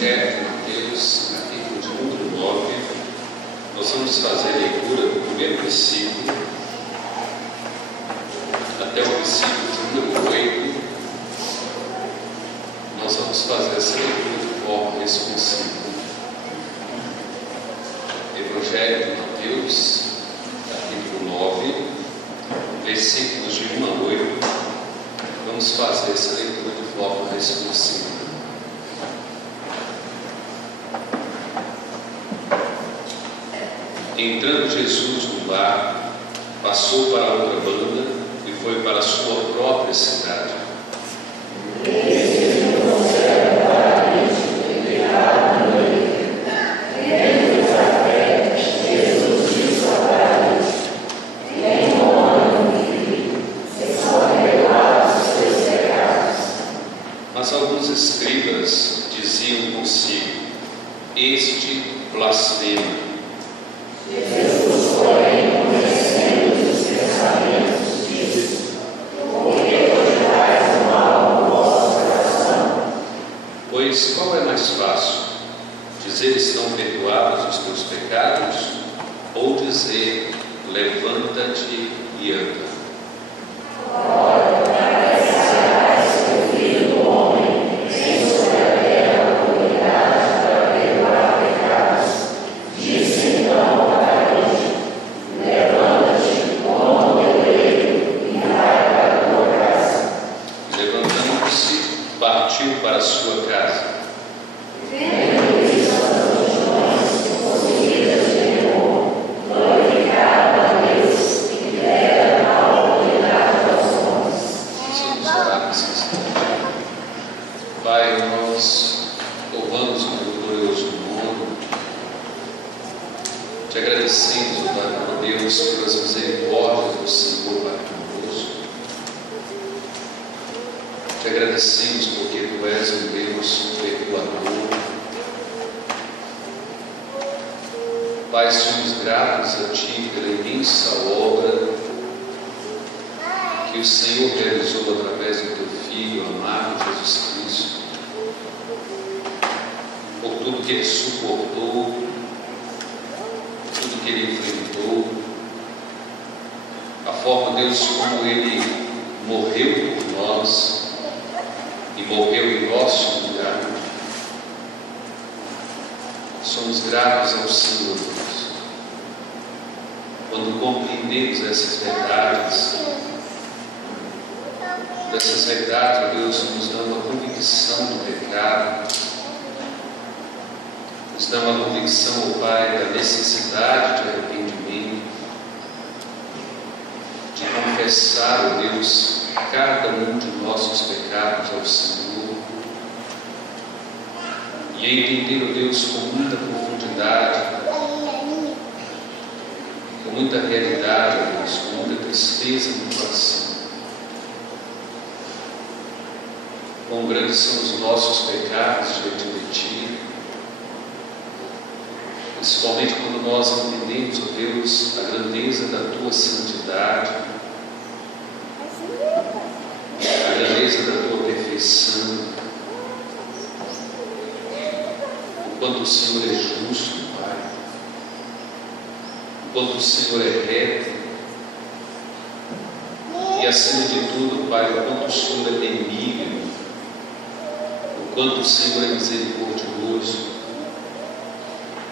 Evangelho de Mateus, capítulo de número 9, nós vamos fazer a leitura do primeiro versículo até o versículo de número 8. Nós vamos fazer essa leitura de forma responsiva. Evangelho de Mateus, capítulo 9, versículos de 1 a 8. Vamos fazer essa leitura de forma responsiva. Entrando Jesus no lar, passou para outra banda e foi para a sua própria cidade. Mas alguns escribas diziam consigo: este blasfema. Jesus, porém, conhecendo os pensamentos, disse: por que cogitais o mal no vosso coração? Pois qual é mais fácil? Dizer: estão perdoados os teus pecados? Ou dizer: levanta-te e anda? Partiu para a sua casa. Vendo isso, as multidões, possuídas de temor, glorificavam a Deus e deram a autoridade aos homens. Vamos orar nesse instante. Pai, nós louvamos o teu glorioso nome. Te agradecemos, ó Deus, pelas misericórdias do Senhor para conosco. Te agradecemos porque Tu és um Deus perdoador. Pai, somos gratos a Ti pela imensa obra que o Senhor realizou através do Teu Filho amado Jesus Cristo, por tudo que Ele suportou, tudo que Ele enfrentou, a forma, Deus, como Ele morreu por nós e morreu em nosso lugar. Somos gratos ao Senhor, Deus, quando compreendemos essas verdades. Dessas verdades, Deus, nos dá uma convicção do pecado, nos dá uma convicção, ó Pai, da necessidade de arrependimento, de confessar, ó Deus, cada um de nossos pecados ao Senhor e entender, ó Deus, com muita profundidade, com muita realidade, ó Deus, com muita tristeza no coração. Quão grandes são os nossos pecados diante de Ti, principalmente quando nós entendemos, ó Deus, a grandeza da Tua santidade, a grandeza da Tua perfeição, o quanto o Senhor é justo, Pai, o quanto o Senhor é reto, e acima de tudo, Pai, o quanto o Senhor é benigno, o quanto o Senhor é misericordioso,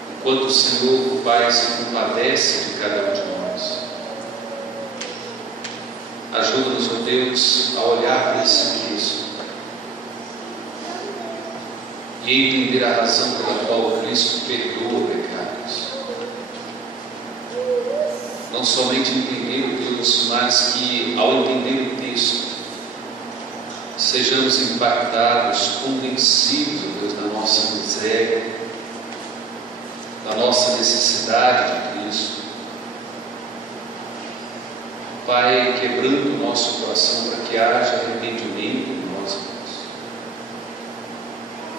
o quanto o Senhor, Pai, se compadece de cada um de nós. Ajuda-nos, ó Deus, a olhar para esse Cristo e entender a razão pela qual Cristo perdoa pecados. Não somente entender, ó Deus, mas que ao entender o texto sejamos impactados, convencidos, ó Deus, da nossa miséria, da nossa necessidade de Cristo. Pai, quebrando o nosso coração para que haja arrependimento em nós, Deus.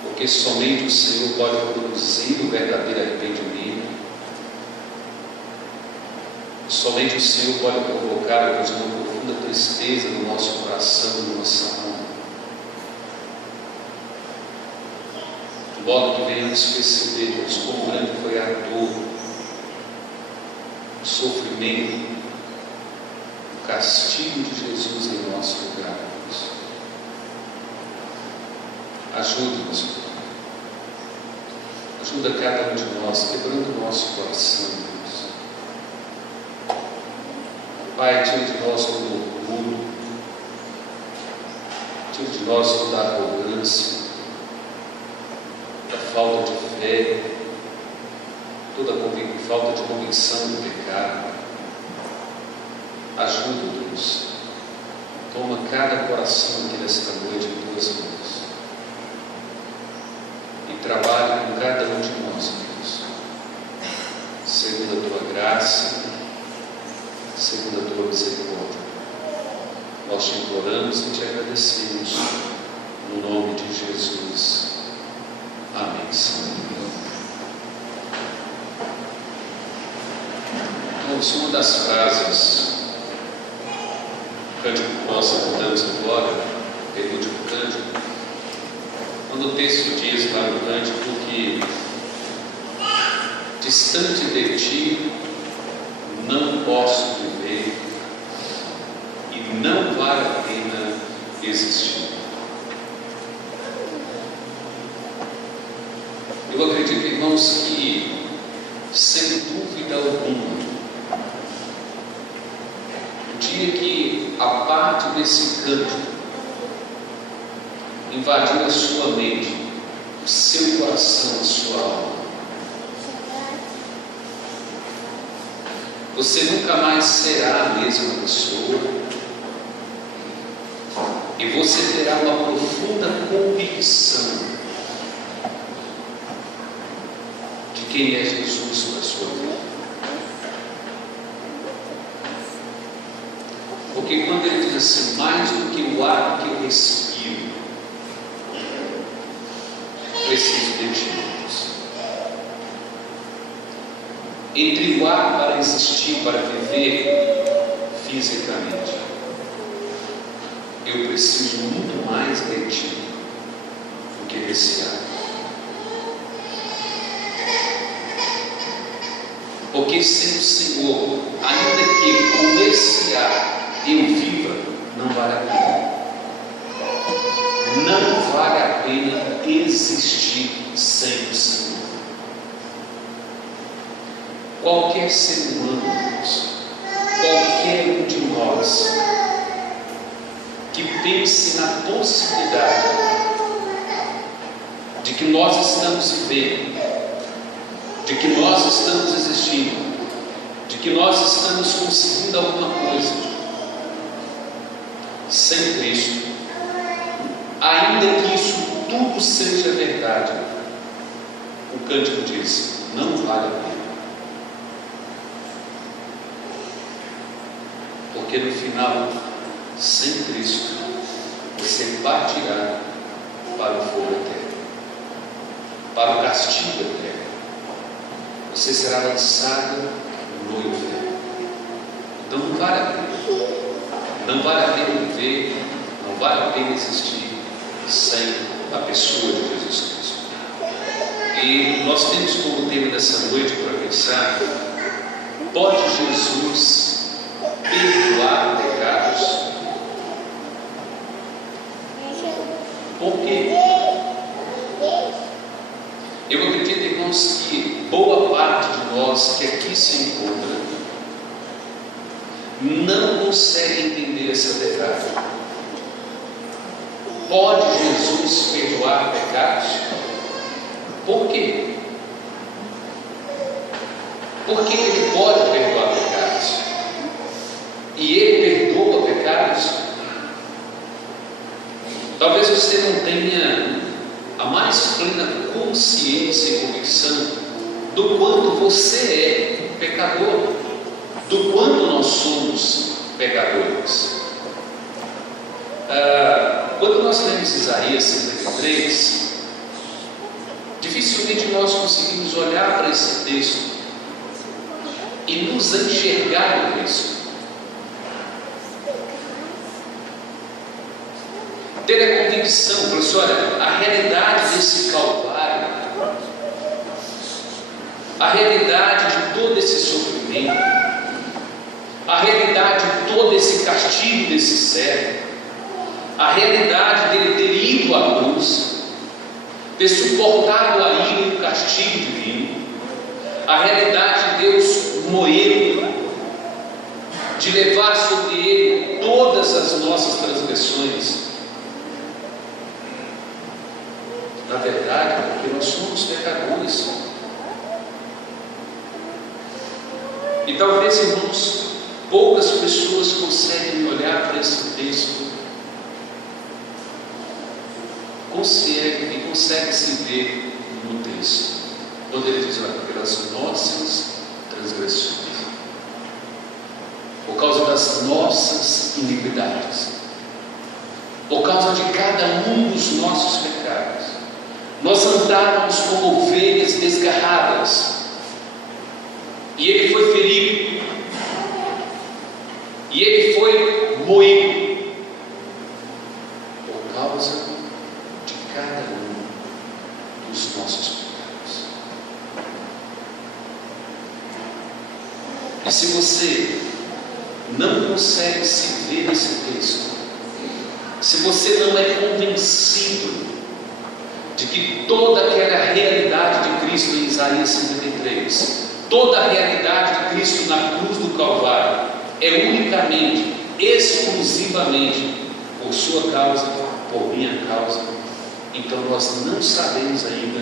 Porque somente o Senhor pode produzir o verdadeiro arrependimento. Somente o Senhor pode provocar, Deus, uma profunda tristeza no nosso coração, na nossa alma. de modo que venhamos perceber, Deus, quão grande foi a dor, o sofrimento, o castigo de Jesus em nosso lugar, Deus. Ajuda-nos, ajuda cada um de nós, quebrando o nosso coração, Deus. Pai, tira de nós todo orgulho, tira de nós toda a arrogância, da falta de fé, toda a falta de convicção do pecado. Ajuda, Deus. Toma cada coração aqui nesta noite em tuas mãos e trabalhe com cada um de nós, Deus, segundo a tua graça, segundo a tua misericórdia. Nós te imploramos e te agradecemos no nome de Jesus. Amém, Senhor. Irmãos, uma das frases do cântico que nós cantamos agora, penúltimo cântico, quando o texto diz lá no cântico que distante de ti não posso viver e não vale a pena existir. Eu acredito, irmãos, que sem dúvida alguma, o dia que a parte desse cântico invadiu a sua mente, o seu coração, a sua alma, você nunca mais será a mesma pessoa e você terá uma profunda convicção de quem é Jesus para a sua vida. Porque quando ele diz assim, mais do que o ar que eu respiro, preciso de ti, Deus. Entre o ar para existir, para viver fisicamente, eu preciso muito mais de ti do que desse ar. Porque sem o Senhor, ainda que com esse ar eu viva, não vale a pena. Não vale a pena existir sem o Senhor. Qualquer ser humano, qualquer um de nós, que pense na possibilidade de que nós estamos vivendo, de que nós estamos existindo, de que nós estamos conseguindo alguma coisa, sem Cristo, ainda que isso tudo seja verdade, o cântico diz, não vale a pena. Porque no final, sem Cristo, você partirá para o fogo eterno, para o castigo eterno. Você será lançado no inferno. Então não vale a pena. Não vale a pena viver, não vale a pena existir sem a pessoa de Jesus Cristo. E nós temos como tema dessa noite para pensar: pode Jesus perdoar pecados? Por quê? Eu acredito, irmãos, que boa parte de nós que aqui se encontra não consegue entender essa verdade. Pode Jesus perdoar pecados? Por quê? Porque Ele pode perdoar pecados e Ele perdoa pecados. Talvez você não tenha a mais plena consciência e convicção do quanto você é pecador, do quanto nós somos pecadores. Quando nós lemos Isaías 53, dificilmente nós conseguimos olhar para esse texto e nos enxergar no Cristo. Ter a convicção, professor, olha, a realidade desse Calvário a realidade de todo esse sofrimento, a realidade de todo esse castigo desse servo, a realidade dele ter ido à cruz, ter suportado a ira e o castigo divino, a realidade de Deus moê-lo, de levar sobre ele todas as nossas transgressões. Na verdade, porque nós somos pecadores. E talvez, irmãos, poucas pessoas conseguem olhar para esse texto e conseguem se ver no texto, quando ele diz: olha, pelas nossas transgressões, por causa das nossas iniquidades, por causa de cada um dos nossos pecados, nós andávamos como ovelhas desgarradas, e ele foi ferido, e ele foi moído, por causa de cada um dos nossos pecados. E se você não consegue se ver nesse texto, se você não é convencido de que toda aquela realidade de Cristo em Isaías 53, toda a realidade de Cristo na cruz do Calvário, é unicamente, exclusivamente por sua causa, por minha causa, então nós não sabemos ainda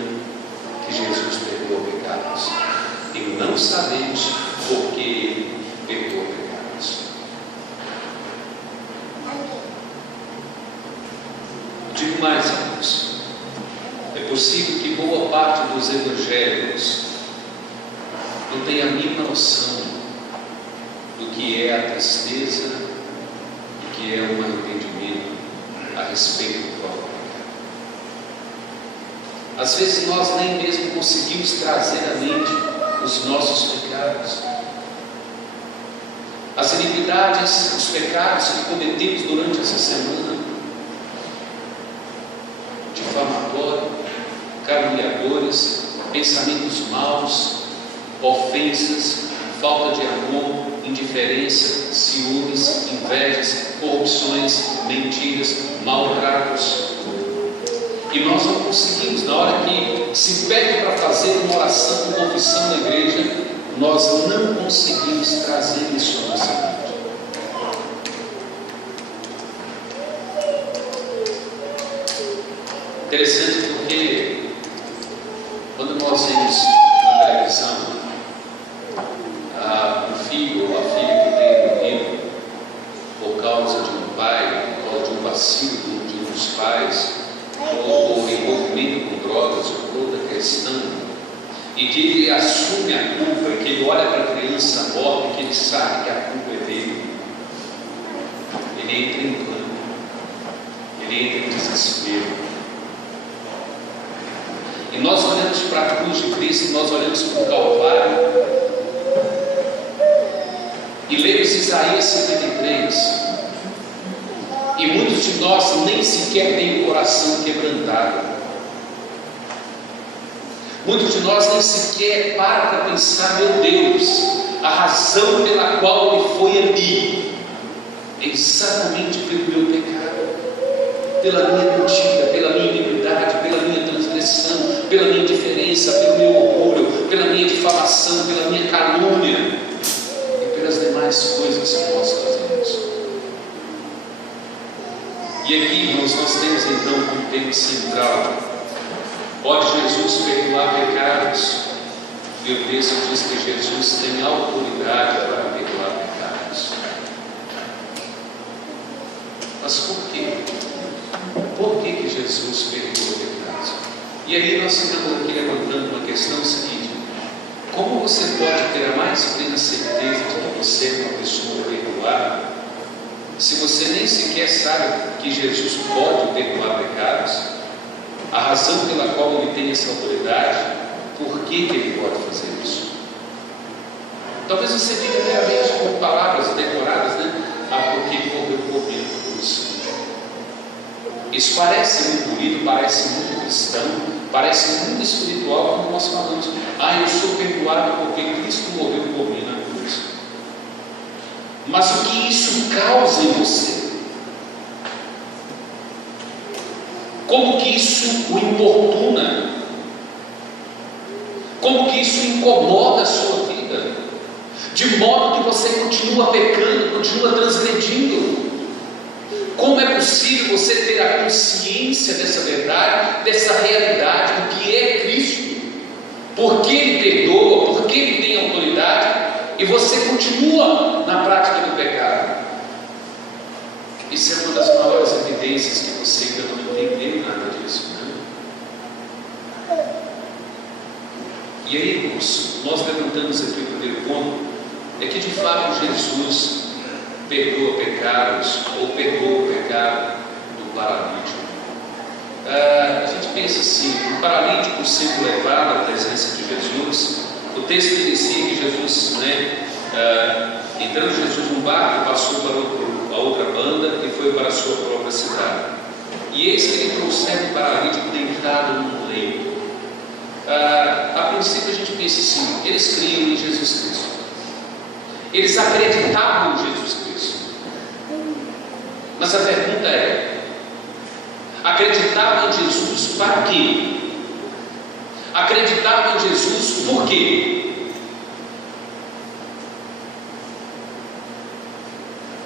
que Jesus perdoou pecados, e não sabemos por que ele perdoou pecados. Digo mais, irmãos, é possível que boa parte dos evangélicos não tenha a mínima noção do que é a tristeza, do que é um arrependimento a respeito do próprio pecado. Às vezes nós nem mesmo conseguimos trazer à mente os nossos pecados, as iniquidades, os pecados que cometemos durante essa semana: difamatório, caluniadores, pensamentos maus, ofensas, falta de amor, indiferença, ciúmes, invejas, corrupções, mentiras, maltratos. E nós não conseguimos, na hora que se pede para fazer uma oração de confissão na igreja, nós não conseguimos trazer isso à nossa mente. Interessante porque quando nós vemos na televisão um filho ou a filha que tem morrido por causa de um pai, por causa de um vacilo de um dos pais, ou envolvimento com drogas, ou toda questão, e que ele assume a culpa, e que ele olha para a criança morta, e que ele sabe que a culpa é dele, ele entra em pânico, ele entra em desespero. E nós olhamos para a cruz de Cristo, nós olhamos para o Calvário e lemos Isaías 53, e muitos de nós nem sequer têm o coração quebrantado, muitos de nós nem sequer param para pensar: meu Deus, a razão pela qual ele foi ali é exatamente pelo meu pecado, pela minha mentira, pela minha iniquidade, pela minha transgressão, pela minha indiferença, pelo meu orgulho, pela minha difamação, pela minha calúnia e pelas demais coisas que nós fazemos. E aqui, irmãos, nós temos então um tema central: pode Jesus perdoar pecados? E o texto diz que Jesus tem autoridade para perdoar pecados. Mas por quê? Por que Jesus perdoou pecados? E aí nós ficamos aqui levantando uma questão seguinte: como você pode ter a mais plena certeza de que você é uma pessoa perdoada, se você nem sequer sabe que Jesus pode perdoar pecados, a razão pela qual ele tem essa autoridade, por que ele pode fazer isso? Talvez você diga meramente com palavras decoradas, né? Porque morreu por minha cruz. Isso parece muito bonito, parece muito cristão, Parece muito espiritual quando nós falamos: eu sou perdoado porque Cristo morreu por mim na cruz. Mas o que isso causa em você? Como que isso o importuna? Como que isso incomoda a sua vida? De modo que você continua pecando, continua transgredindo. Como é possível você ter a consciência dessa verdade, dessa realidade, do que é Cristo? Por que Ele perdoa, por que Ele tem autoridade, e você continua na prática do pecado? Isso é uma das maiores evidências que você ainda não entendeu nada disso, né? E aí, irmãos, nós levantamos aqui o primeiro ponto, é que de fato Jesus perdoa pecados, ou perdoa o pecado do paralítico. A gente pensa assim: o paralítico sendo levado à presença de Jesus, o texto inicia que Jesus, entrando Jesus num barco, passou para a outra banda e foi para a sua própria cidade. E eis que ele trouxeram o paralítico deitado num leito. A princípio a gente pensa assim: eles criam em Jesus Cristo, eles acreditavam em Jesus Cristo. Mas a pergunta é: acreditavam em Jesus para quê? Acreditavam em Jesus por quê?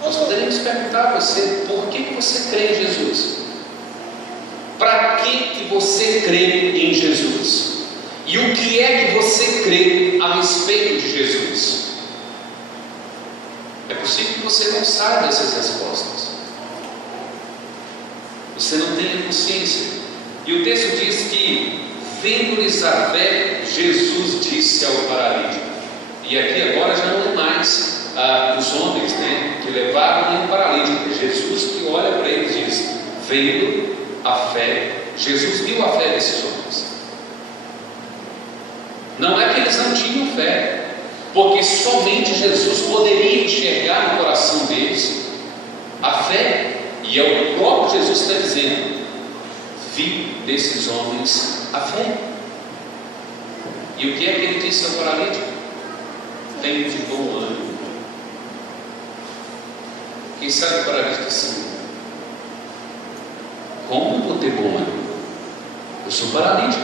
Nós poderíamos perguntar a você: por que você crê em Jesus? Para que você crê em Jesus? E o que é que você crê a respeito de Jesus? É possível que você não saiba essas respostas. Você não tenha consciência. E o texto diz que, vendo-lhes a fé, Jesus disse ao paralítico. E aqui agora já não é mais os homens, que levaram o paralítico. Jesus que olha para eles e diz: vendo a fé. Jesus viu a fé desses homens. Não é que eles não tinham fé, porque somente Jesus poderia enxergar no coração deles a fé. E é o próprio Jesus que está dizendo: vi desses homens a fé. E o que é que ele disse ao paralítico? Tenho de bom ânimo. Quem sabe o paralítico assim: como eu vou ter bom ânimo? Eu sou paralítico,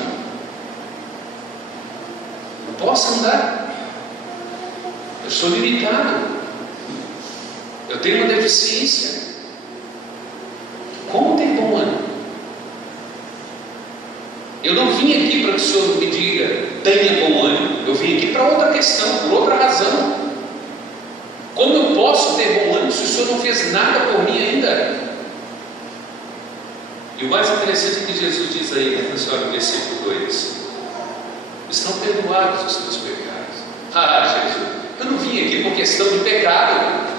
não posso andar, eu sou limitado, eu tenho uma deficiência. Como ter bom ânimo? Eu não vim aqui para que o Senhor me diga: tenha bom ânimo. Eu vim aqui para outra questão, por outra razão. Como eu posso ter bom ânimo se o Senhor não fez nada por mim ainda? E o mais interessante é que Jesus diz aí, no versículo 2: estão perdoados os teus pecados. Jesus, eu não vim aqui por questão de pecado.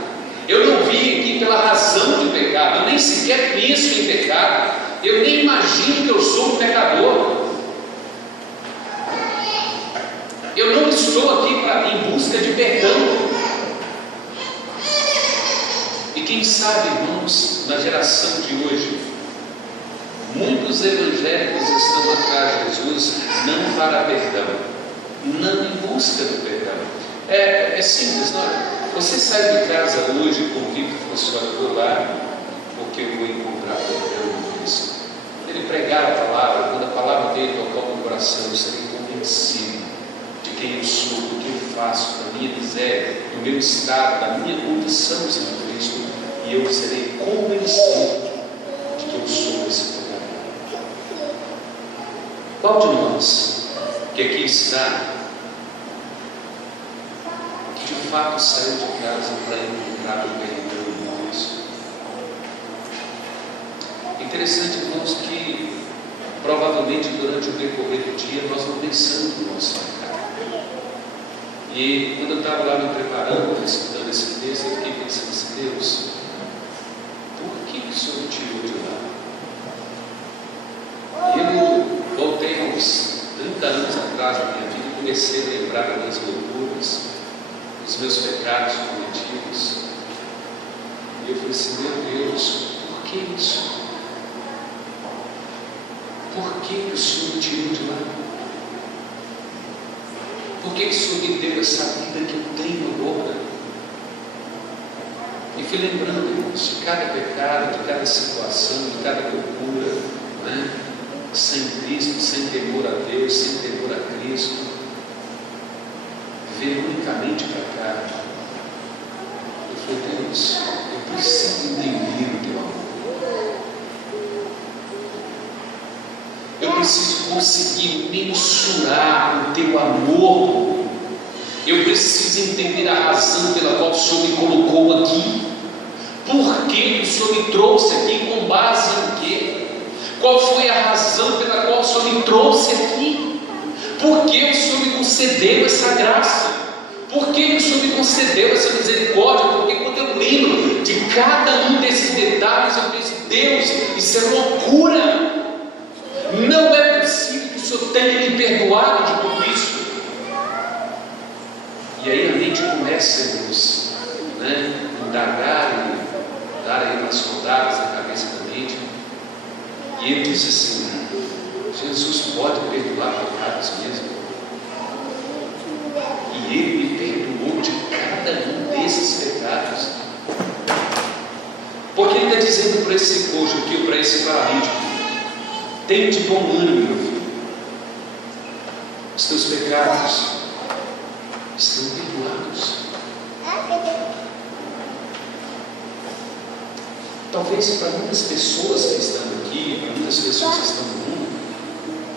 Eu não vim aqui pela razão de pecado. Eu nem sequer penso em pecado. Eu nem imagino que eu sou um pecador. Eu não estou aqui em busca de perdão. E quem sabe, irmãos, na geração de hoje, muitos evangélicos estão atrás de Jesus não para perdão, não em busca do perdão. É simples, não é? Você sai de casa hoje convicto que você foi lá porque eu vou encontrar perdão em Cristo. Ele pregar a palavra, quando a palavra dele tocar no coração, eu serei convencido de quem eu sou, do que eu faço, da minha miséria, do meu estado, da minha condição em Cristo, e eu serei convencido de que eu sou esse pecador. Qual de nós que aqui está, que de fato saiu de casa para encontrar o perdão em Cristo? Interessante, irmãos, que provavelmente durante o decorrer do dia nós não pensamos no nosso pecado. E quando eu estava lá me preparando, estudando esse texto, eu fiquei pensando assim: Deus, por que o Senhor me tirou de lá? E eu voltei uns 30 anos atrás da minha vida e comecei a lembrar das minhas loucuras, dos meus pecados cometidos. E eu falei assim: meu Deus, por que isso? por que o Senhor me tirou de lá? Por que o Senhor me deu essa vida que eu tenho agora? E fui lembrando, irmãos, de cada pecado, de cada situação, de cada loucura, né? Sem Cristo, sem temor a Deus, sem temor a Cristo, viver unicamente para cá. Eu falei, Deus, eu preciso entender o teu amor. Eu preciso conseguir mensurar o teu amor. Eu preciso entender a razão pela qual o Senhor me colocou aqui. Por que o Senhor me trouxe aqui? Com base em quê? Qual foi a razão pela qual o Senhor me trouxe aqui? Por que o Senhor me concedeu essa graça? Por que o Senhor me concedeu essa misericórdia? Porque quando eu lembro de cada um desses detalhes, eu penso, Deus, isso é loucura. Não é possível que o Senhor tenha me perdoado de tudo isso. E aí a mente começa, irmãos, indagar e dar aí umas rodadas na cabeça da mente. E ele disse assim: Jesus pode perdoar pecados mesmo. E ele me perdoou de cada um desses pecados. Porque ele está dizendo para esse coxo aqui, ou para esse paralítico: tem de bom ânimo, meu filho. Os teus pecados estão perdoados. Talvez para muitas pessoas que estão aqui, para muitas pessoas que estão no mundo,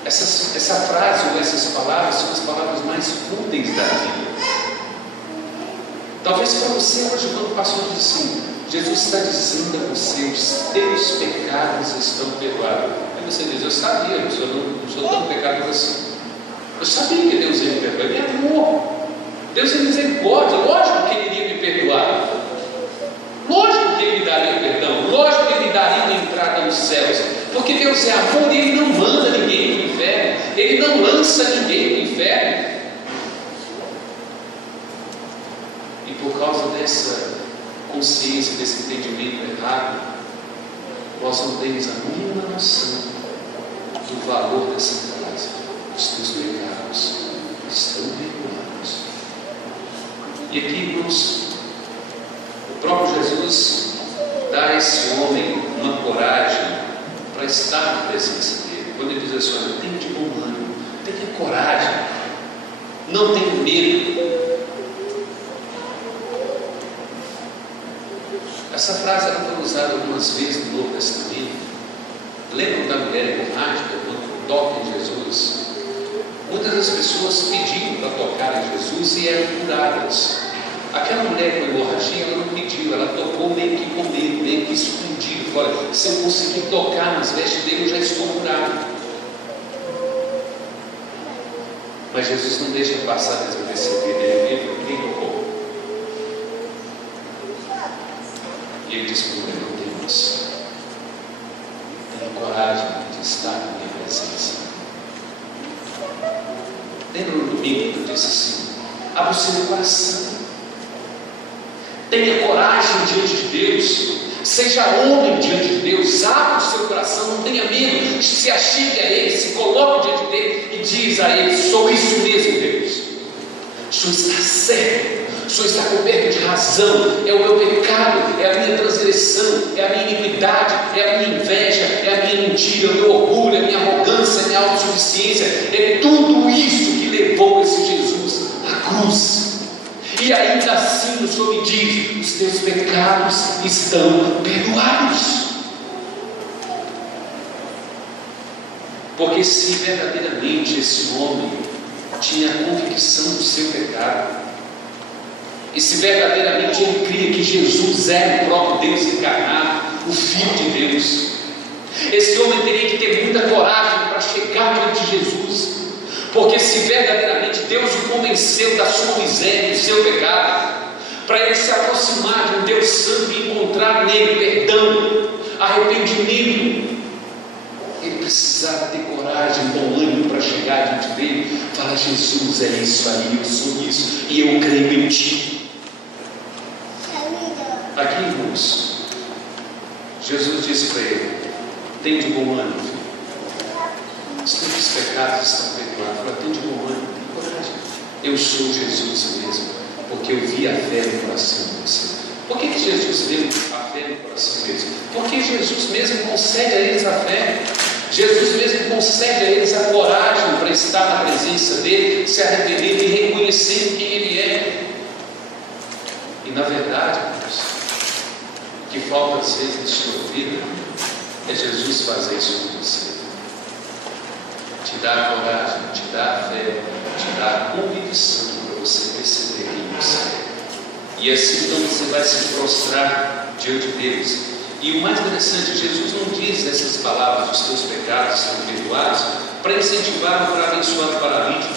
essa frase ou essas palavras são as palavras mais fúteis da vida. Talvez para você hoje, quando passou, diz assim: Jesus está dizendo a você, os teus pecados estão perdoados. Aí você diz: eu sabia, eu não sou tão pecador assim. Eu sabia que Deus ia me perdoar. Ele é amor. Deus é misericórdia. Lógico que Ele iria me perdoar. Lógico que Ele me daria perdão. Lógico que Ele me daria uma entrada nos céus. Porque Deus é amor e Ele não manda ninguém para o inferno. Ele não lança ninguém para o inferno. E por causa dessa consciência, desse entendimento errado, nós não temos a mínima noção do valor dessa frase: os teus pecados estão perdoados. E aqui, irmãos, o próprio Jesus dá a esse homem uma coragem para estar na presença dele. Quando ele diz assim: olha, tenha de bom ânimo, tenha coragem, não tenha medo. Essa frase ela foi usada algumas vezes no Novo Testamento. Lembram da mulher hemorrágica, quando toca em Jesus? Muitas das pessoas pediam para tocar em Jesus e eram curadas. Aquela mulher com hemorragia, ela não pediu, ela tocou meio que com medo, meio que escondido. Olha, se eu conseguir tocar nas vestes dele, eu já estou curado. Mas Jesus não deixa passar despercebido. Ele viu quem tocou. E ele disse para a mulher: não temas, tenha coragem de estar na minha presença. Lembra no domingo que eu disse assim: abra o seu coração, tenha coragem diante de Deus, seja homem diante de Deus, abra o seu coração, não tenha medo, se achegue a Ele, se coloque diante dele e diz a Ele: sou isso mesmo, Deus, o Senhor está certo, o Senhor está coberto de razão, é o meu pecado, é a minha transgressão, é a minha iniquidade, é a minha inveja, é a minha mentira, é o meu orgulho, é a minha arrogância, é a minha autossuficiência, é tudo isso que levou esse Jesus à cruz. E ainda assim o Senhor me diz: os teus pecados estão perdoados. Porque se verdadeiramente esse homem tinha a convicção do seu pecado, e se verdadeiramente ele cria que Jesus é o próprio Deus encarnado, o Filho de Deus, esse homem teria que ter muita coragem para chegar diante de Jesus. Porque se verdadeiramente Deus o convenceu da sua miséria e do seu pecado, para ele se aproximar de um Deus santo e encontrar nele perdão, arrependimento, ele precisava ter coragem, bom ânimo para chegar diante dele e falar: Jesus, é isso aí, eu sou isso e eu creio em ti. Aqui, irmãos, Jesus disse para ele: tem de bom ânimo, filho. os teus pecados estão perdoados. Fala, tem de bom ânimo, tem coragem. Eu sou Jesus mesmo, porque eu vi a fé no coração de você. Por que Jesus deu a fé no coração deles? Porque Jesus mesmo concede a eles a fé. Jesus mesmo concede a eles a coragem para estar na presença dele, se arrependendo e reconhecendo quem ele é. E na verdade, irmãos, o que falta às vezes na sua vida é Jesus fazer isso com você. Te dar a coragem, te dar a fé, te dar a convicção para você perceber quem você é. E assim então você vai se prostrar diante de Deus. E o mais interessante, Jesus não diz essas palavras, os teus pecados são perdoados, para incentivar para abençoar o paralítico.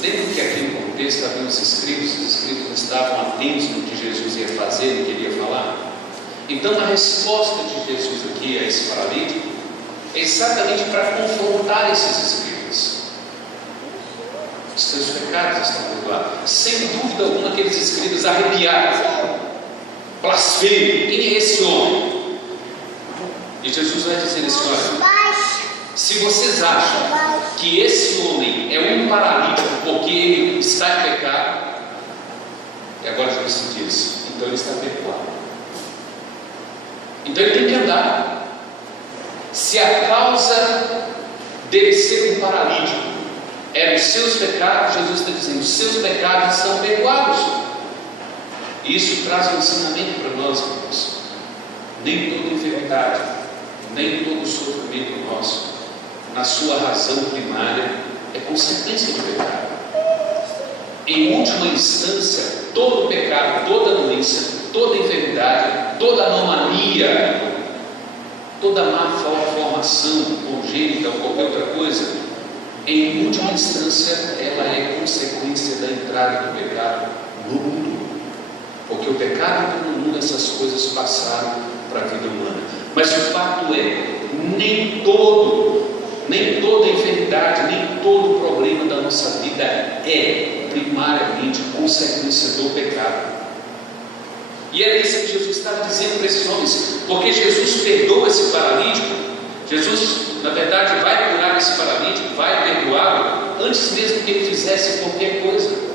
Lembra que aqui no contexto havia os escribas estavam atentos no que Jesus ia fazer, no que ele ia falar. Então a resposta de Jesus aqui a esse paralítico é exatamente para confrontar esses escribas. Os teus pecados estão perdoados. Sem dúvida alguma, aqueles escribas arrepiaram. Blasfêmio, quem é esse homem? E Jesus vai dizer assim: olha, se vocês acham que esse homem é um paralítico porque ele está em pecado, e agora Jesus diz, então ele está perdoado. Então ele tem que andar. Se a causa dele ser um paralítico eram os seus pecados, Jesus está dizendo, os seus pecados são perdoados. E isso traz um ensinamento para nós, irmãos. Nem toda enfermidade, nem todo sofrimento nosso, na sua razão primária, é consequência do pecado. Em última instância, todo pecado, toda doença, toda enfermidade, toda anomalia, toda má formação congênita ou qualquer outra coisa, em última instância, ela é consequência da entrada do pecado no mundo. Porque o pecado entrou no mundo, essas coisas passaram para a vida humana. Mas o fato é, nem toda enfermidade, nem todo problema da nossa vida é primariamente consequência do pecado. E era isso que Jesus estava dizendo para esses homens, porque Jesus perdoa esse paralítico. Jesus, na verdade, vai curar esse paralítico, vai perdoá-lo antes mesmo que ele fizesse qualquer coisa.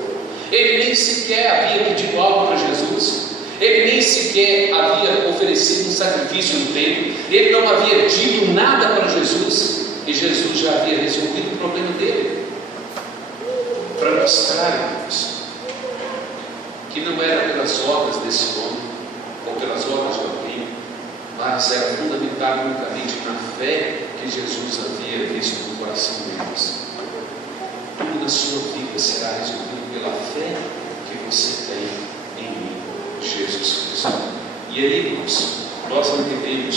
Ele nem sequer havia pedido algo para Jesus, ele nem sequer havia oferecido um sacrifício no templo, ele não havia dito nada para Jesus, e Jesus já havia resolvido o problema dele, para mostrar, irmãos, que não era pelas obras desse homem, ou pelas obras de alguém, mas era fundamentado unicamente na fé que Jesus havia visto no coração deles. Tudo na sua vida será resolvido pela fé que você tem em mim, Jesus Cristo. E aí, irmãos, nós entendemos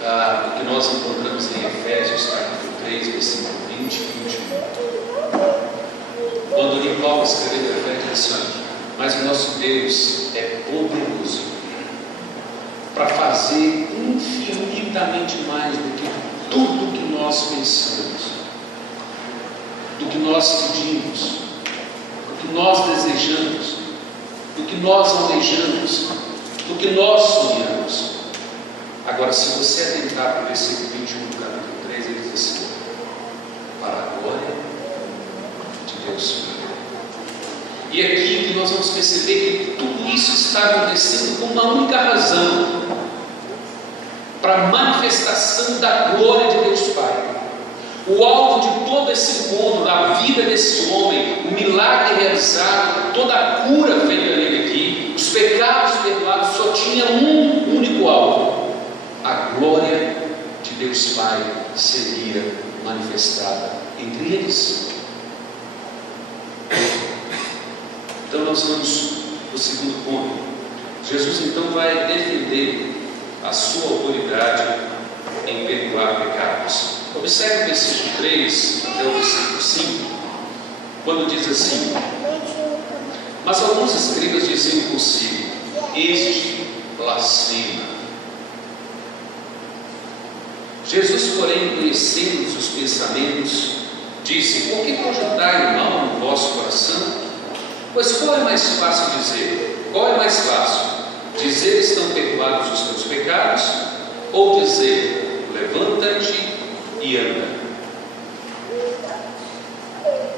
o que nós encontramos em Efésios capítulo 3, versículo 20 e 21. Quando o Paulo escreveu a Efésios, diz assim: mas o nosso Deus é poderoso para fazer infinitamente mais do que tudo que nós pensamos, do que nós pedimos, do que nós desejamos, do que nós almejamos, do que nós sonhamos. Agora, se você atentar para o versículo 21 do capítulo 3, ele diz assim: para a glória de Deus. E aqui que nós vamos perceber que tudo isso está acontecendo com uma única razão: para a manifestação da glória de Deus Pai. O alvo de todo esse encontro, da vida desse homem, o milagre realizado, toda a cura feita nele aqui, os pecados perdoados, só tinha um único alvo: a glória de Deus Pai seria manifestada entre eles. Então nós vamos para o segundo ponto. Jesus então vai defender a sua autoridade em perdoar pecados. Observe o versículo 3 até o versículo 5, quando diz assim: mas alguns escribas diziam consigo: este blasfema. Jesus, porém, conhecendo os pensamentos, disse: por que cogitai o mal no vosso coração? Pois qual é mais fácil dizer? Qual é mais fácil? Dizer: estão perdoados os teus pecados? ou dizer: levanta-te e anda?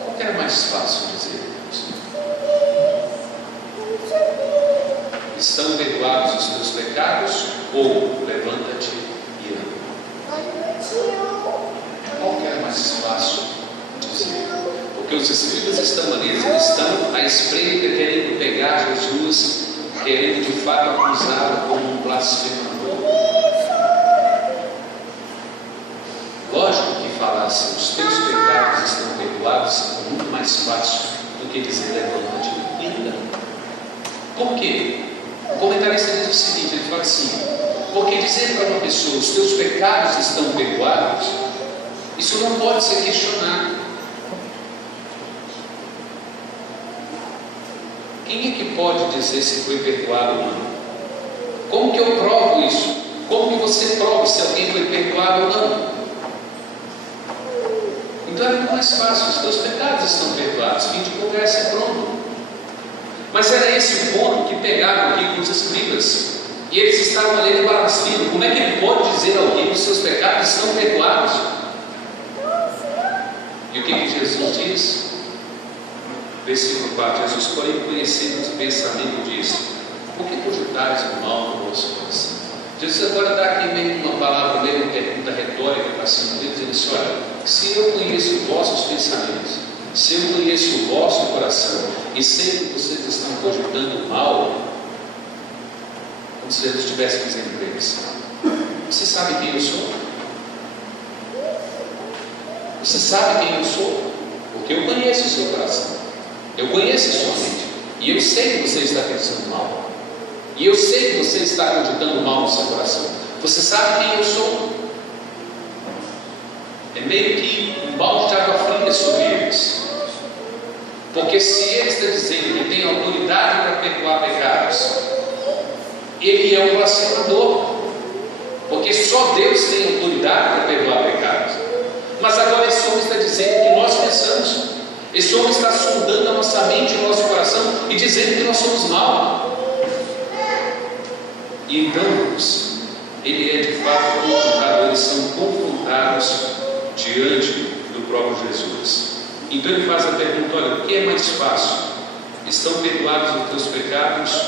Qual que era mais fácil dizer? Estão perdoados os teus pecados, ou levanta-te e anda? Qual que era mais fácil dizer? Porque os escribas estão ali, eles estão à espreita, querendo pegar Jesus, querendo de fato acusá-lo como um blasfemador. Lógico que falar assim: os teus pecados estão perdoados, é muito mais fácil do que dizer: levanta-te e anda. Por quê? O comentarista diz o seguinte, ele fala assim: porque dizer para uma pessoa: os teus pecados estão perdoados, isso não pode ser questionado. Quem é que pode dizer se foi perdoado ou não? Como que eu provo isso? Como que você prova se alguém foi perdoado ou não? Então é muito mais fácil: os teus pecados estão perdoados, fim de conversa e pronto. Mas era esse o ponto que pegaram aqui com os escribas, e eles estavam ali blasfemando. Como é que ele pode dizer a alguém que os seus pecados estão perdoados? E o que Jesus diz? Versículo 4: Jesus, porém, conhecendo o pensamento, diz: por que cogitais o mal no vosso coração? Jesus agora dá aqui meio uma palavra, meio uma pergunta retórica para cima deles, ele diz: olha, se eu conheço os vossos pensamentos, se eu conheço o vosso coração, e sei que vocês estão cogitando mal, como se Jesus estivesse dizendo para eles: você sabe quem eu sou? Você sabe quem eu sou? Porque eu conheço o seu coração, eu conheço a sua mente, e eu sei que você está pensando mal, e eu sei que você está cogitando mal no seu coração. Você sabe quem eu sou? É meio que um balde de água fria sobre eles. Porque se ele está dizendo que tem autoridade para perdoar pecados, ele é um blasfemador, porque só Deus tem autoridade para perdoar pecados. Mas agora esse homem está dizendo que nós pensamos, esse homem está sondando a nossa mente e o nosso coração e dizendo que nós somos maus. E então, ele é de fato confrontado, eles são confrontados diante do próprio Jesus. Então ele faz a pergunta: olha, o que é mais fácil? Estão perdoados os teus pecados,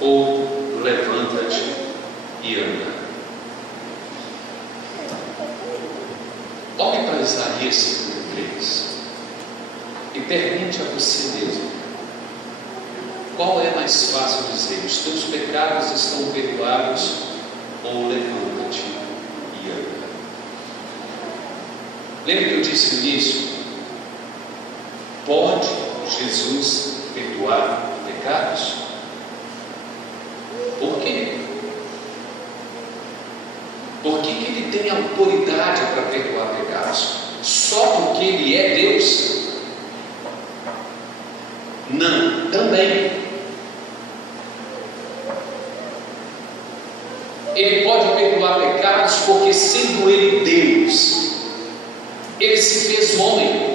ou levanta-te e anda? Olhe para Isaías 53 e pergunte a você mesmo: qual é mais fácil dizer? Os teus pecados estão perdoados, ou levanta-te e anda? Lembra que eu disse no início? Pode Jesus perdoar pecados? Por quê? Por que ele tem autoridade para perdoar pecados? Só porque ele é Deus? Não, também. Ele pode perdoar pecados porque, sendo ele Deus, ele se fez homem.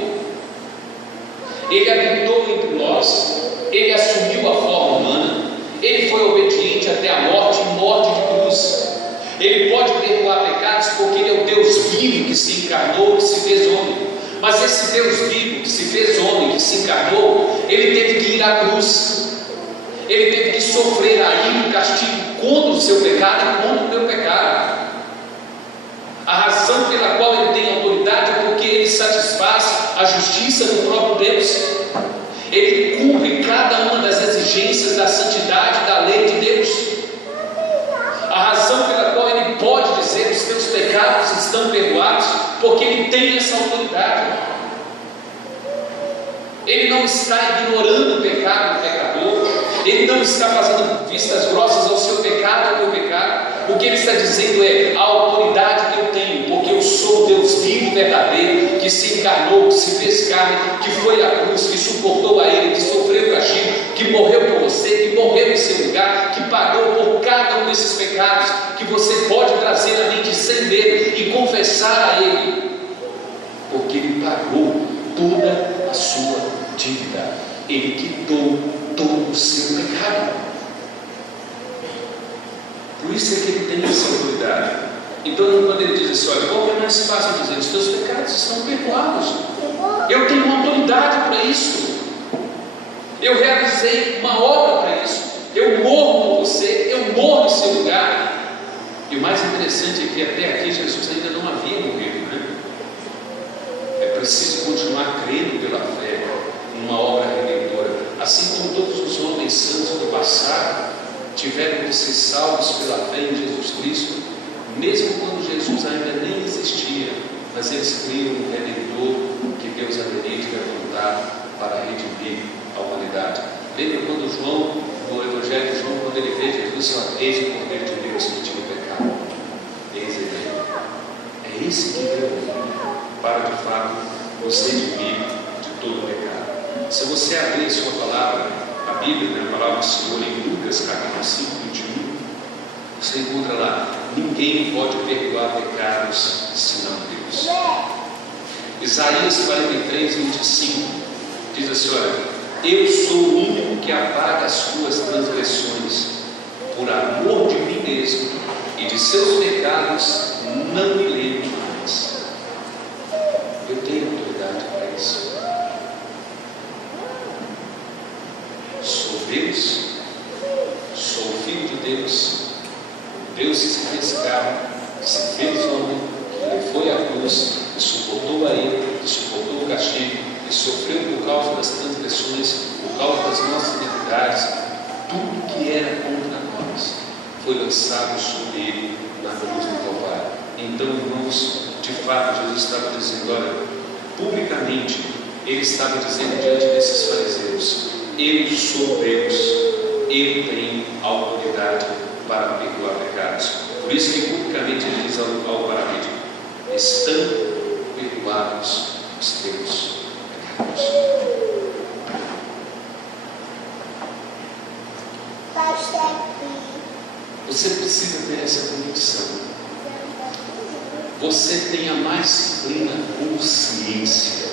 Ele habitou entre nós, ele assumiu a forma humana, ele foi obediente até a morte e morte de cruz. Ele pode perdoar pecados porque ele é o Deus vivo que se encarnou, que se fez homem. Mas esse Deus vivo que se fez homem, que se encarnou, ele teve que ir à cruz, ele teve que sofrer aí o castigo contra o seu pecado e contra o meu pecado. A razão pela qual ele tem autoridade é porque ele satisfaz a justiça do próprio Deus. Ele cumpre cada uma das exigências da santidade da lei de Deus. A razão pela qual ele pode dizer: os teus pecados estão perdoados, porque ele tem essa autoridade. Ele não está ignorando o pecado do pecador, ele não está fazendo vistas grossas ao seu pecado, ao meu pecado. O que ele está dizendo é: a autoridade que eu tenho, porque eu sou Deus vivo e verdadeiro, que se encarnou, que se fez carne, que foi à cruz, que suportou a ele, que sofreu o castigo, que morreu por você, que morreu em seu lugar, que pagou por cada um desses pecados, que você pode trazer à mente sem medo e confessar a ele, porque ele pagou toda a sua dívida, ele quitou todo o seu pecado. Por isso é que ele tem essa autoridade. Então, quando ele diz assim, olha, qual é mais fácil dizer? Os teus pecados estão perdoados. Eu tenho uma autoridade para isso. Eu realizei uma obra para isso. Eu morro por você, eu morro em seu lugar. E o mais interessante é que até aqui Jesus ainda não havia morrido, né? É preciso continuar crendo pela fé numa obra redentora. Assim como todos os homens santos do passado tiveram que ser salvos pela fé em Jesus Cristo, mesmo quando Jesus ainda nem existia, mas eles criam um Redentor que Deus haveria de levantar para redimir a humanidade. Lembra quando João, no Evangelho de João, quando ele vê Jesus, eis o Cordeiro de Deus que tira o pecado. Eis ele. É esse que veio para de fato nos redimir de todo o pecado. Se você abrir a sua palavra, a Bíblia, né, a palavra do Senhor em Lucas, capítulo 5, 21, você encontra lá: ninguém pode perdoar pecados senão Deus. Isaías 43, 25 diz assim: olha, eu sou o único que apaga as suas transgressões, por amor de mim mesmo, e de seus pecados não me lembro mais. Eu tenho autoridade para isso. Sou Deus, sou o Filho de Deus, Deus que se fez carne, que se fez homem, que levou a cruz, que suportou a ira, que suportou o castigo, que sofreu por causa das transgressões, por causa das nossas iniquidades. Tudo que era contra nós foi lançado sobre ele na cruz do Calvário. Então, irmãos, de fato, Jesus estava dizendo, olha, publicamente, ele estava dizendo diante desses fariseus: eu sou Deus, eu tenho autoridade para perdoar pecados. Por isso que publicamente ele diz ao paralítico: estão perdoados os teus pecados. Você precisa ter essa convicção. Você tem a mais plena consciência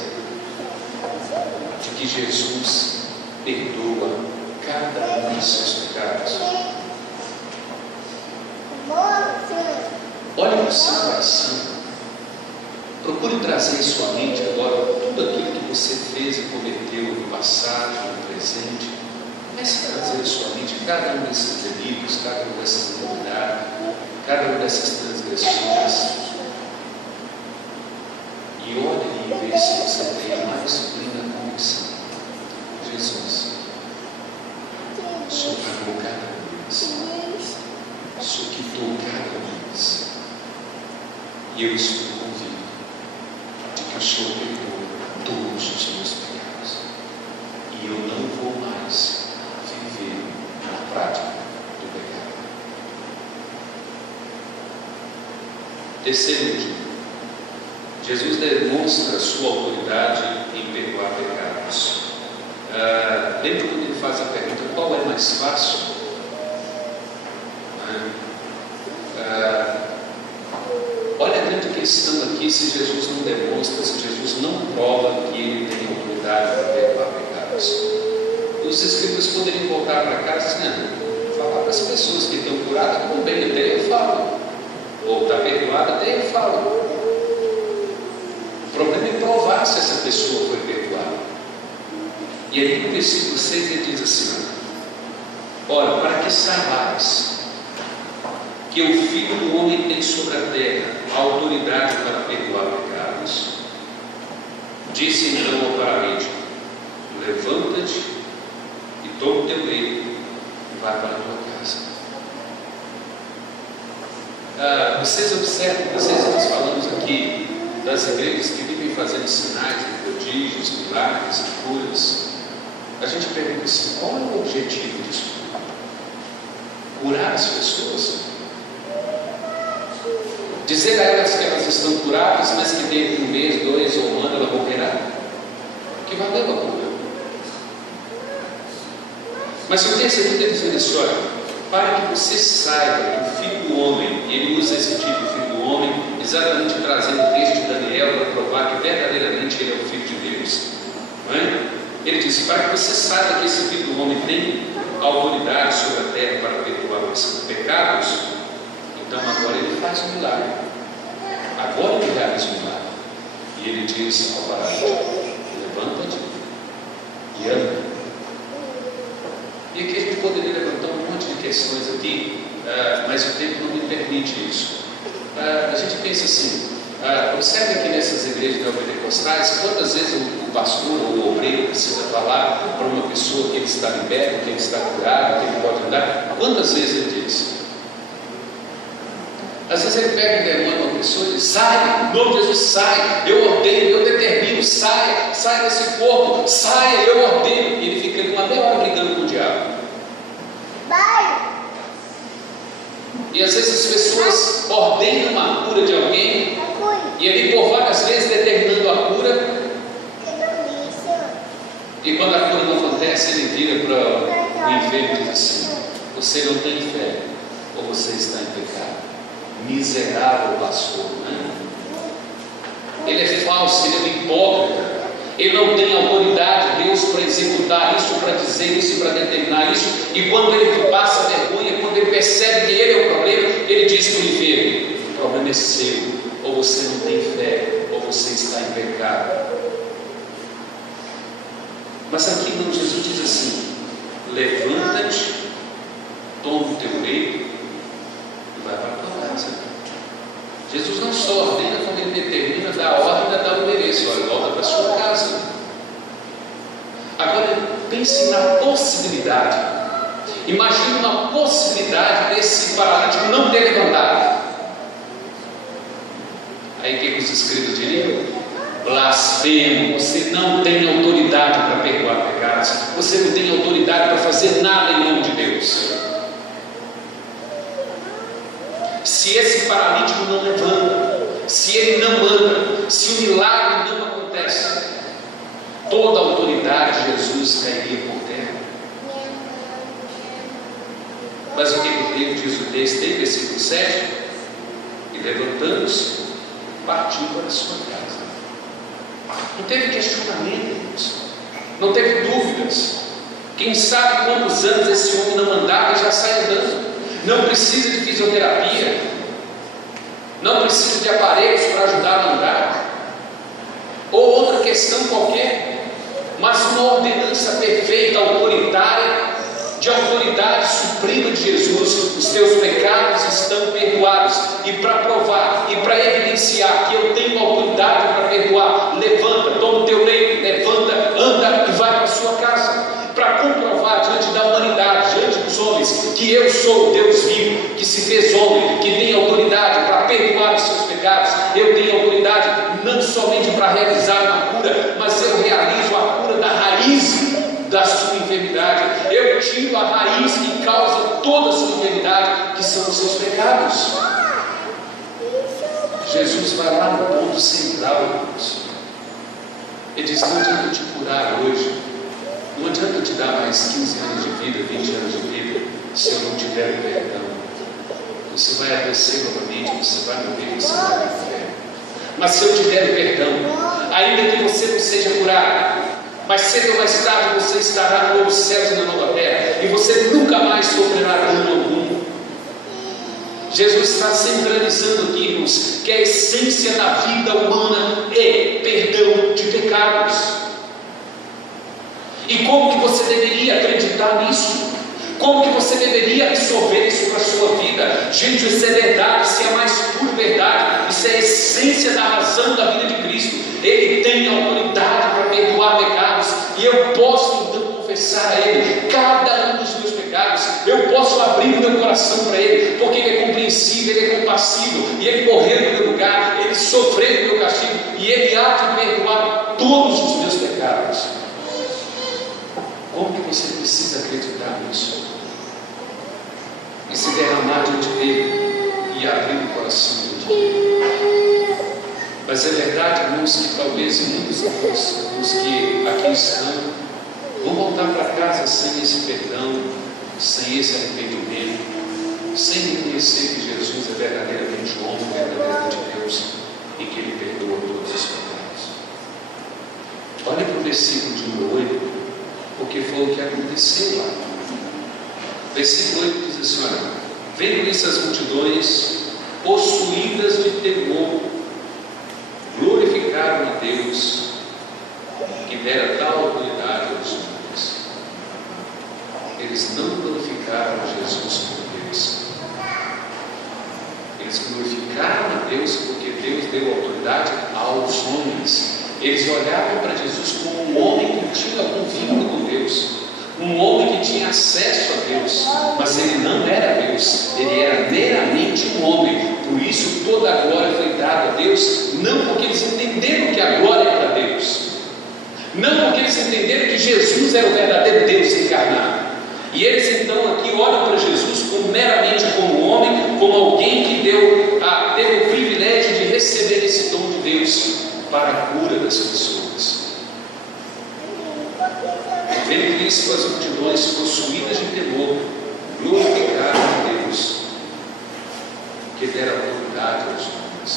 de que Jesus perdoa cada um dos seus pecados. Olhe para o seu coração. Procure trazer em sua mente agora tudo aquilo que você fez e cometeu no passado, no presente. Comece a trazer em sua mente cada um desses delitos, cada uma dessas iniquidades, cada uma dessas transgressões. E olhe e veja se você tem a mais plena convicção. Jesus, o Senhor pagou cada um deles. O Senhor quitou cada um deles. E eu estou convicto de que o Senhor perdoa todos os meus pecados. E eu não vou mais viver na prática do pecado. Terceiro e último, Jesus demonstra a sua autoridade em perdoar pecados. Lembra quando ele faz a pergunta: qual é mais fácil? Olha a grande questão aqui: se Jesus não demonstra, se Jesus não prova que ele tem autoridade para perdoar pecados. Os escribas poderiam voltar para casa e dizer: falar para as pessoas que estão curadas, tudo bem, até eu falo. Ou está perdoada, até eu falo. O problema é provar se essa pessoa foi perdoada. E aí no versículo 6 ele diz assim: ora, para que saibais que o Filho do Homem tem sobre a terra a autoridade para perdoar pecados, disse então ao paralítico: levanta-te e toma o teu leito e vai para a tua casa. Vocês observam, nós falamos aqui das igrejas que vivem fazendo sinais, prodígios, milagres e curas. A gente pergunta assim: qual é o objetivo disso? Curar as pessoas? Dizer a elas que elas estão curadas, mas que dentro de um mês, 2 ou 1 ano ela morrerá? Que valeu a cura? Mas o texto aqui está dizendo assim: olha, para que você saiba que o Filho do Homem, e ele usa esse tipo, Filho do Homem, exatamente trazendo o texto de Daniel para provar que verdadeiramente ele é o Filho de Deus. Não é? Ele diz: para que você saiba que esse Filho do Homem tem autoridade sobre a terra para perdoar os pecados. Então agora ele faz um milagre. Agora ele realiza um milagre. E ele diz ao paralítico: levanta-te e anda. E aqui a gente poderia levantar um monte de questões aqui, mas o tempo não me permite isso. A gente pensa assim, observe aqui nessas igrejas neopentecostais, quantas vezes o pastor ou o obreiro precisa falar para uma pessoa que ele está liberto, que ele está curado, que ele pode andar. Quantas vezes ele diz? Às vezes ele pega e demanda uma pessoa e diz: sai, em nome de Jesus, sai, eu ordeno, eu determino, saia desse corpo, saia, eu ordeno. E ele fica uma meia hora brigando com o diabo. E às vezes as pessoas ordenam uma cura de alguém, e ele por várias vezes determinando a cura, e quando a cura não acontece, ele vira para o enfermo e diz assim: você não tem fé, ou você está em pecado. Miserável pastor, né? Ele é falso, ele é hipócrita, ele não tem autoridade de Deus para executar isso, para dizer isso e para determinar isso. E quando ele passa vergonha, quando ele percebe que ele é o problema, ele diz para o enfermo: o problema é seu, ou você não tem fé, ou você está em pecado. Mas aqui quando Jesus diz assim: levanta-te, toma o teu leito e vai para a tua casa. Jesus não só ordena, como ele determina, dá a ordem, dá o endereço: olha, volta para a sua casa. Agora pense na possibilidade. Imagine uma possibilidade desse paralítico não ter levantado. Aí o que os escritos diriam? Blasfemo, você não tem autoridade para perdoar pecados, você não tem autoridade para fazer nada em nome de Deus. Se esse paralítico não levanta, se ele não anda, se o milagre não acontece, toda a autoridade de Jesus cairia por terra. Mas o que diz o texto aí, versículo 7? E levantando-se, partiu para a sua casa. Não teve questionamento, não teve dúvidas. Quem sabe quantos anos esse homem não andava e já sai andando. Não precisa de fisioterapia, não precisa de aparelhos para ajudar a andar, ou outra questão qualquer, mas uma ordenança perfeita, autoritária, de autoridade suprema de Jesus. Os teus pecados estão perdoados. E para provar e para evidenciar que eu tenho autoridade para perdoar, levanta, toma o teu leito, levanta, anda e vai para a sua casa. Para comprovar diante da humanidade, diante dos homens, que eu sou o Deus vivo, que se fez homem, que tem autoridade para perdoar os seus pecados. Eu tenho autoridade não somente para realizar uma cura, mas eu realizo a cura da raiz da sua enfermidade. Eu tiro a raiz que causa toda a sua enfermidade, que são os seus pecados. Jesus vai lá no ponto central. Ele diz: não adianta eu te curar hoje, não adianta eu te dar mais 15 anos de vida, 20 anos de vida, se eu não te der o perdão. Você vai adoecer novamente, você vai morrer, você vai para o inferno. Mas se eu te der o perdão, ainda que você não seja curado, mas cedo ou mais tarde você estará no novo céu e na nova terra, e você nunca mais sofrerá dano algum. Jesus está centralizando aqui, irmãos, que a essência da vida humana é perdão de pecados. E como que você deveria acreditar nisso? Como que você deveria absorver isso para a sua vida? Gente, isso é verdade, isso é a mais pura verdade, isso é a essência da razão da vida de Cristo. Ele tem autoridade para perdoar pecados, e eu posso então confessar a Ele cada um dos meus pecados. Eu posso abrir o meu coração para Ele, porque Ele é compreensível, Ele é compassivo, e Ele morreu no meu lugar, Ele sofreu no meu castigo, e Ele há de perdoar todos os meus pecados. Como que você precisa acreditar nisso? E se derramar diante dele e abrir o coração diante dele. Mas é verdade, irmãos, que talvez muitos de nós, os que aqui estão, vão voltar para casa sem esse perdão, sem esse arrependimento, sem reconhecer que Jesus é verdadeiramente homem, verdadeiramente Deus, e que Ele perdoa todos os pecados. Olha para o versículo de número 8, porque foi o que aconteceu lá. Versículo 8 diz assim: olha, vendo isso as multidões, possuídas de temor, glorificaram a Deus, que dera tal autoridade aos homens. Eles não glorificaram a Jesus como Deus. Eles glorificaram a Deus porque Deus deu autoridade aos homens. Eles olhavam para Jesus como um homem que tinha algum vínculo com Deus, um homem que tinha acesso a Deus, mas ele não era Deus, ele era meramente um homem. Por isso toda a glória foi dada a Deus, não porque eles entenderam que a glória é para Deus, não porque eles entenderam que Jesus era o verdadeiro Deus encarnado. E eles então aqui olham para Jesus meramente como homem, como alguém que teve o privilégio de receber esse dom de Deus para a cura das pessoas. Vendo isso, as multidões possuídas de temor glorificaram a Deus, que dera autoridade aos homens.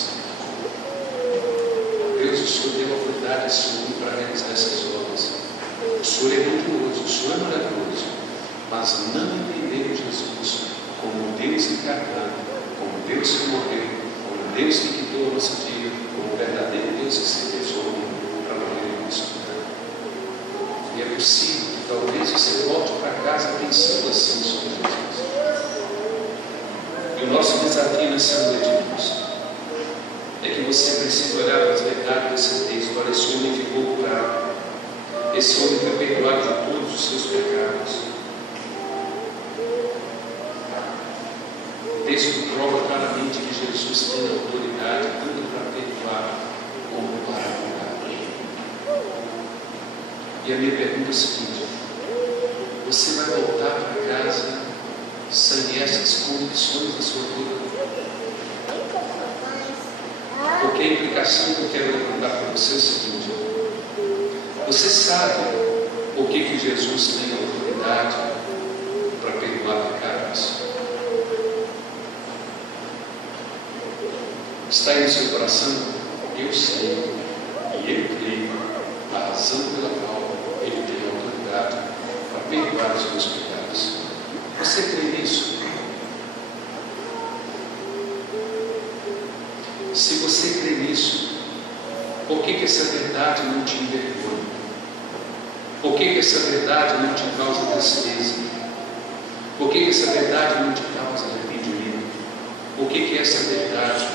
Deus, o Senhor deu autoridade a esse homem para realizar essas obras. O Senhor é grandioso, o Senhor é maravilhoso, mas não entenderam Jesus como Deus encarnado, como Deus que morreu, como Deus que quitou a nossa vida, como o verdadeiro Deus que se fez homem para morrer em nosso lugar. E é possível que talvez você volte para casa pensando assim sobre Jesus. E o nosso desafio nessa noite, irmãos, é que você precisa olhar para as verdades desse texto. Olha, esse homem ficou curado, esse homem foi perdoado de todos os seus pecados. O texto prova claramente que Jesus tem autoridade tanto para perdoar como para curar. E a minha pergunta é a seguinte: você vai voltar para casa sem essas condições da sua vida? Porque a implicação que eu quero levantar para você é o seguinte: você sabe por que Jesus tem autoridade para perdoar pecados? Está aí no seu coração? Eu sei, e eu creio, a razão pela qual ele tem autoridade para perdoar os meus pecados. Você crê nisso? Se você crê nisso, por que essa verdade não te envergonha? Por que essa verdade não te causa tristeza? Por que essa verdade não te causa arrependimento? Por que essa verdade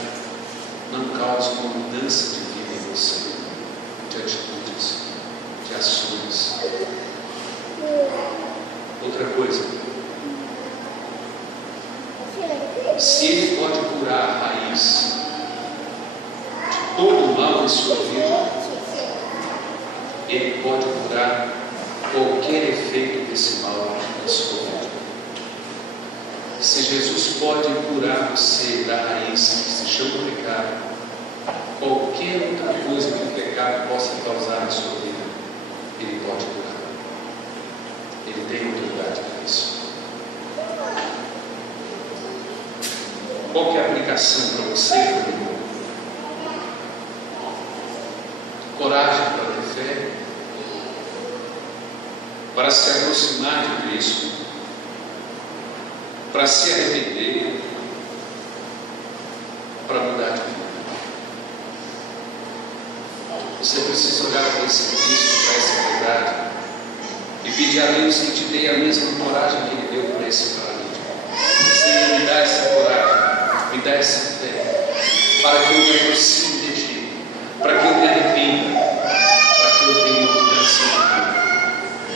não causa uma mudança de vida em você, de atitudes, de ações? Outra coisa, se ele pode curar a raiz de todo o mal em sua vida, ele pode curar qualquer efeito desse mal na sua vida. Se Jesus pode curar você da raiz que se chama pecado, qualquer outra coisa que o pecado possa causar na sua vida, ele pode curar. Ele tem autoridade para isso. Qual que é a aplicação para você, família? Coragem para ter fé, para se aproximar de Cristo, para se arrepender, para mudar de vida. Você precisa olhar para esse Cristo, para essa verdade, e pedir a Deus que te dê a mesma coragem que Ele deu para esse paralítico. Senhor, me dá essa coragem, me dá essa fé, para que eu me aproxime de Ti, para que eu me arrependa, para que eu tenha mudança de vida,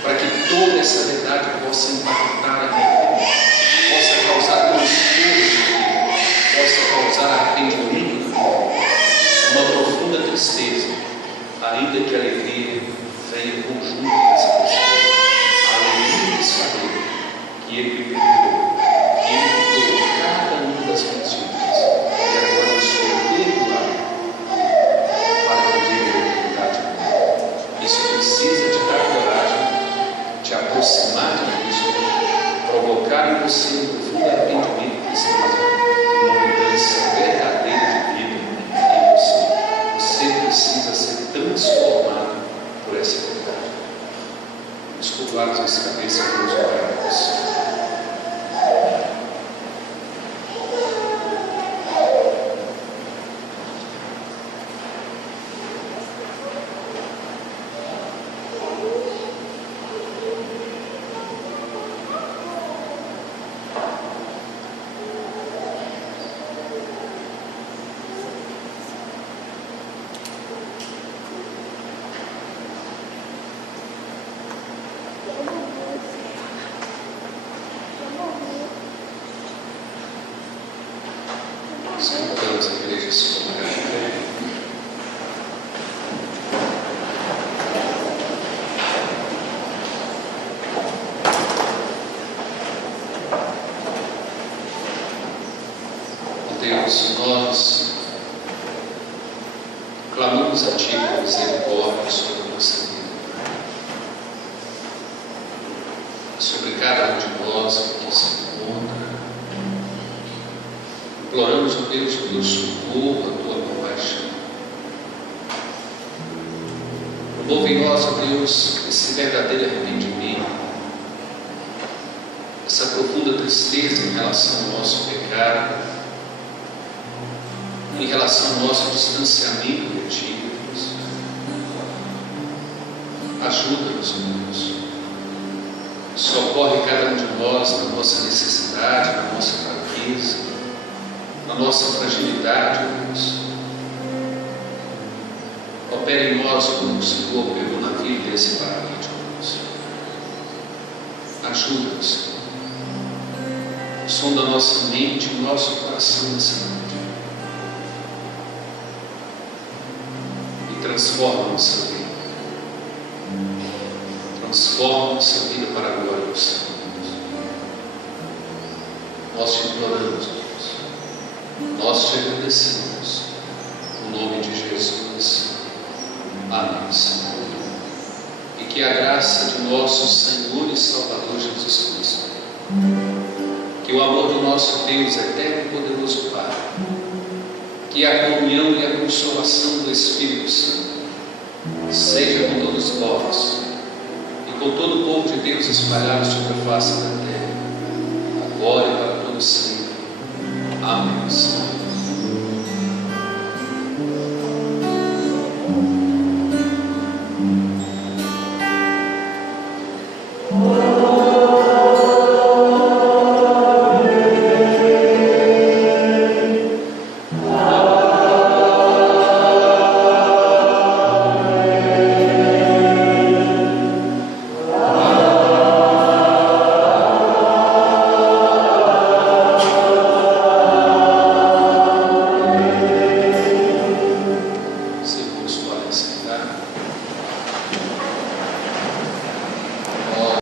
para que toda essa verdade possa impactar a minha vida, possa causar transtorno de vida, possa causar arrependimento na minha vida, uma profunda tristeza, ainda que a alegria venha em conjunto dessa pessoa. A alegria de saber que Ele me perdoou, que Ele mudou cada uma das minhas vidas, e agora eu sou perdoado para viver a eternidade. Isso precisa te dar coragem, te aproximar de Cristo, provocar em você um profundo arrependimento, tristeza, uma mudança verdadeira de vida em você. Você precisa ser transformado por essa verdade. Vamos curvar as nossas cabeças e vamos orar a Deus. clamamos a Ti por misericórdia sobre a nossa vida, sobre cada um de nós que aqui se encontra. Imploramos, ó Deus, o Teu socorro, a Tua compaixão. Promove em nós, ó Deus, esse verdadeiro arrependimento, essa profunda tristeza em relação ao nosso pecado, em relação ao nosso distanciamento de Ti, Deus. Ajuda-nos, Deus. Socorre cada um de nós na nossa necessidade, na nossa fraqueza, na nossa fragilidade, Deus. Opera em nós como o Senhor operou na vida desse paralítico, Deus. Ajuda-nos. Sonda a nossa mente e o nosso coração nessa noite. Transforma a nossa vida. Transforma a nossa vida para a glória do Senhor. Nós te imploramos, Deus. Nós te agradecemos. No nome de Jesus. Amém, Senhor. E que a graça de nosso Senhor e Salvador Jesus Cristo, que o amor do nosso Deus eterno e poderoso Pai, que a comunhão e a consolação do Espírito Santo seja com todos vós e com todo o povo de Deus espalhado sobre a face da terra, agora e para todos sempre. Amém.